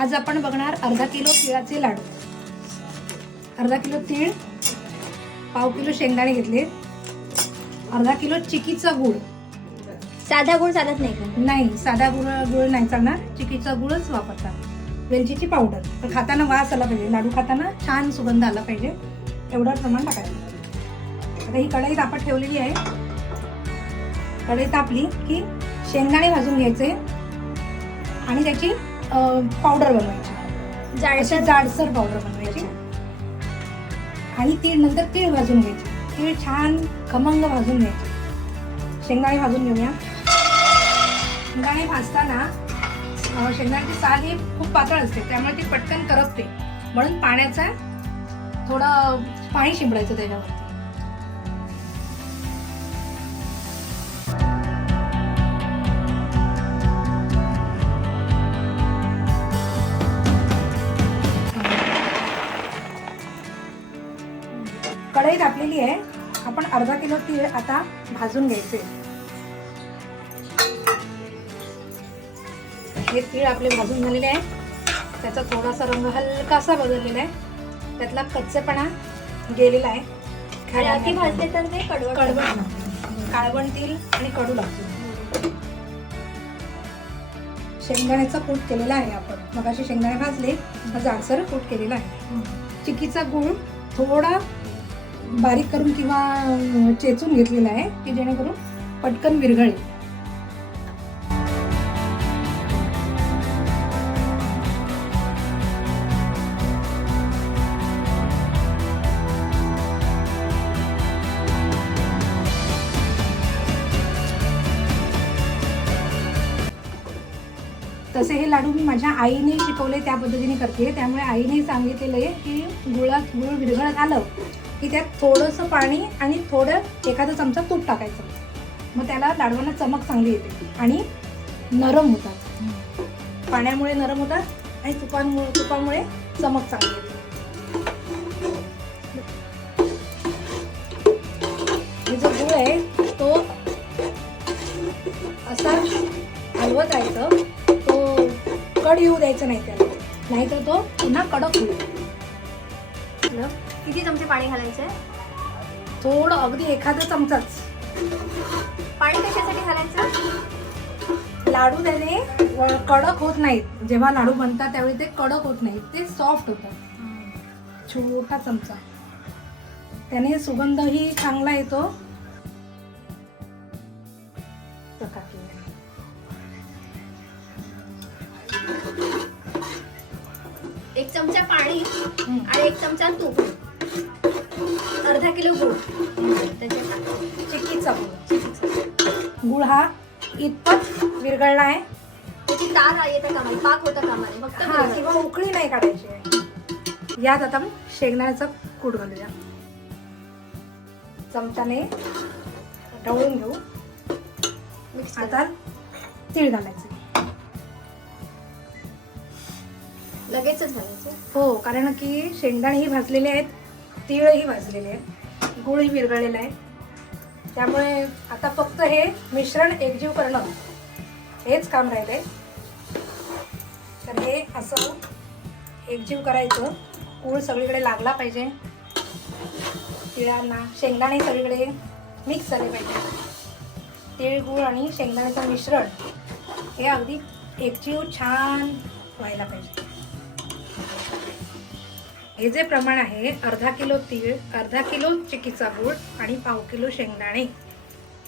आज आपण बघणार अर्धा किलो तिळाचे लाडू. अर्धा किलो तीळ पाव किलो शेंगदाणे घेतले. अर्धा किलो चिकीचा गूळ. साधा गुळ चालत नाही का? नाही साधा गुळ गुळ नाही चालणार. चिकीचा गुळच वापरतात. वेलचीची पावडर. तर खाताना वास आला पाहिजे. लाडू खाताना छान सुगंध आला पाहिजे. एवढं प्रमाण टाकायचं. आता ही कढई तापत ठेवलेली आहे. कढई तापली की शेंगदाणे भाजून घ्यायचे. आणि त्याची पावडर बनवायची. अशी जाडसर पावडर बनवायची. आणि तीळ नंतर तीळ भाजून घ्यायची. तीळ छान खमंग भाजून घ्यायचे. शेंगदाणे भाजून घेऊया. शेंगदाणे भाजताना शेंगदाण्याची साल ही खूप पातळ असते त्यामुळे ती पटकन करपते. म्हणून पाण्याचा थोडं पाणी शिंपडायचं त्याच्यावरती तापलेली आहे. आपण अर्धा किलो तीळ आता भाजून घ्यायचे. हे तीळ आपले भाजून झालेले आहे. त्याचा थोडासा रंग हलकासा बदललेला आहे. त्यातला कच्चेपणा गेलेला आहे. भाजले तर ते कडवट लागते. काळवण तेल आणि कडू लागतो. शेंगदाण्याचा कूट केलेला आहे आपण. मगाशी शेंगदाणे भाजले जाडसर कूट केलेला आहे. चिकीचा गूळ थोडा बारीक करून किंवा चेचून घेतलेला आहे की जेणेकरून पटकन विरघळेल. तसे हे लाडू मी माझ्या आईने शिकवले त्या पद्धतीने करते. त्यामुळे आईने सांगितलेलं आहे की गुळात गुळ विरघळत आलं की त्यात थोडंसं पाणी आणि थोडं एखादा चमचा तूप टाकायचं. मग त्याला लाडवांना चमक चांगली येते. आणि नरम होतात. पाण्यामुळे नरम होतात आणि तुपांमुळे तुपामुळे चमक चांगली येते. हे जो गुळ आहे तो असा हलवत राहायचं. तो कड येऊ द्यायचा नाही त्याला. नाहीतर तो पुन्हा कडक होईल. किती चमचे पाणी घालायचंय? थोडं अगदी एखादा चमचाच. पाणी कशासाठी घालायचं? लाडू त्याने कडक होत नाहीत. जेव्हा लाडू बनतात त्यावेळी ते कडक होत नाहीत. ते सॉफ्ट होतात. छोटा चमचा. त्याने सुगंधही चांगला येतो. एक चमचा पाणी. आणि एक चमचा तूप. अर्धा किलो गुळ. त्याच्यात. चिक्कीचा गुळ. गुळ. हा इतपत विरघळला आहे. त्याची तार येतं कामा नये, पाक होता कामा नये. फक्त हा. किंवा उकळी नाही काढायची. यात आता शेंगदाण्याचा कूट घालूया. चमच्याने ढवळून घेऊ. आता तीळ घालायचे. लगेचच घालायचं? हो कारण की शेंगदाणेही भाजलेले आहेत तीळही भाजलेले आहेत. गुळही विरघळलेला आहे. त्यामुळे आता फक्त हे मिश्रण एकजीव करणं. हेच काम राहिले तर हे असं एकजीव करायचं. गूळ सगळीकडे लागला पाहिजे. तिळांना शेंगदाणे सगळीकडे मिक्स झाले पाहिजे. तीळ गूळ आणि शेंगदाण्याचं मिश्रण हे अगदी एकजीव छान व्हायला पाहिजे. हे जे प्रमाण आहे अर्धा किलो तीळ अर्धा किलो चिकीचा गूळ आणि पाव किलो शेंगदाणे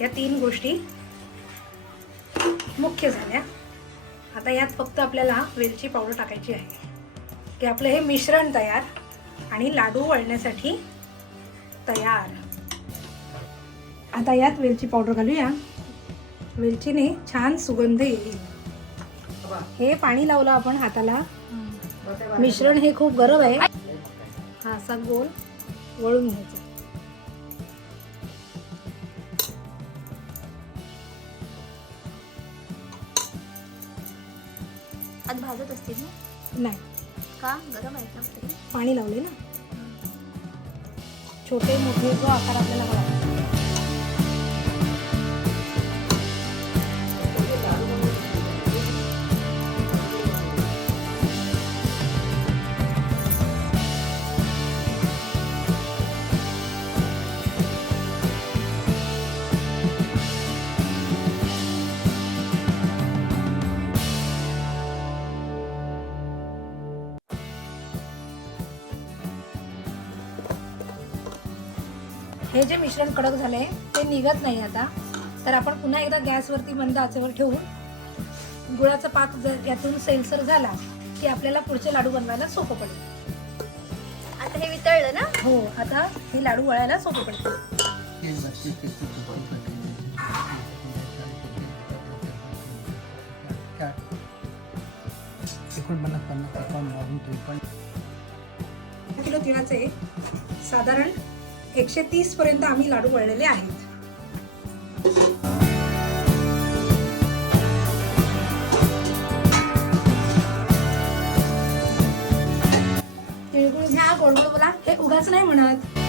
या तीन गोष्टी मुख्य झाल्या. आता यात फक्त आपल्याला वेलची पावडर टाकायची आहे. की आपलं हे मिश्रण तयार आणि लाडू वळण्यासाठी तयार. आता यात वेलची पावडर घालूया. वेलचीने छान सुगंध येईल. हे पाणी लावलं आपण हाताला. मिश्रण हे खूप गरम आहे. हा असा गोल वळून घ्यायचा. आत भाजत असतील ना? नाही. का? गरम आहे का? पाणी लावले ना? छोटे मोठे जो आकार आपल्याला हवा. हे जे मिश्रण कडक झालंय ते निघत नाही आता. तर आपण पुन्हा एकदा गॅसवरती मंद आचेवर ठेवून गुळाचा पाक जर यातून सेलसर झाला की आपल्याला पुढचे लाडू बनवायला सोपं पडेल. आता हे वितळलं ना? हो आता हे लाडू वळायला सोपे किलो तिळाचे साधारण एकशे तीस पर्यंत आम्ही लाडू वळलेले आहेत. तिळगुळ घ्या गोडगोड बोला. हे उगाच नाही म्हणत.